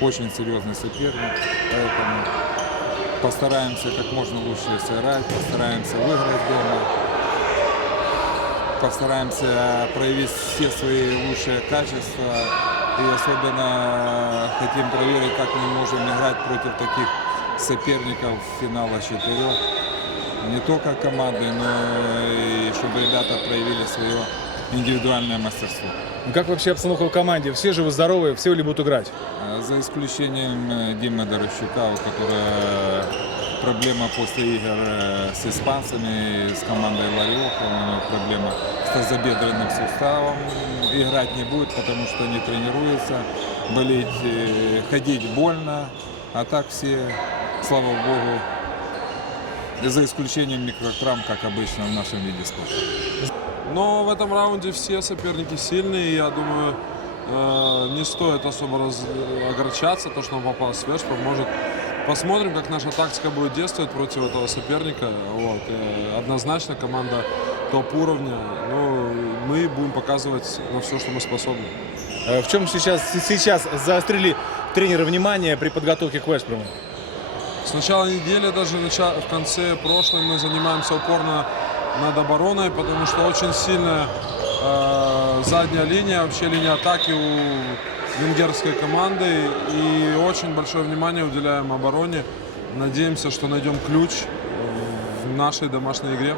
Очень серьезный соперник, поэтому постараемся как можно лучше сыграть, постараемся выиграть дома, постараемся проявить все свои лучшие качества и особенно хотим проверить, как мы можем играть против таких соперников финала четырех. Не только команды, но и чтобы ребята проявили свое индивидуальное мастерство. Ну, как вообще обстановка в команде? Все живы, здоровы, все ли будут играть? А, За исключением э, Димы Дорощука, у которого проблема после игр э, с испанцами, с командой Лариоха, у него проблема с тазобедренным суставом. Играть не будет, потому что не тренируется. Болеть, э, ходить больно, а так все, слава богу, за исключением микротравм, как обычно в нашем виде спорта. Но в этом раунде все соперники сильные. Я думаю, э, не стоит особо раз- огорчаться, то, что он попал в Свежпов. Может, посмотрим, как наша тактика будет действовать против этого соперника. Вот. Э, Однозначно команда топ-уровня. Но мы будем показывать на все, что мы способны. Э, В чем сейчас, сейчас заострили тренеры внимание при подготовке к Вестбруму? С начала недели, даже в конце прошлой, мы занимаемся упорно над обороной, потому что очень сильная э, задняя линия, вообще линия атаки у венгерской команды. И очень большое внимание уделяем обороне. Надеемся, что найдем ключ в нашей домашней игре.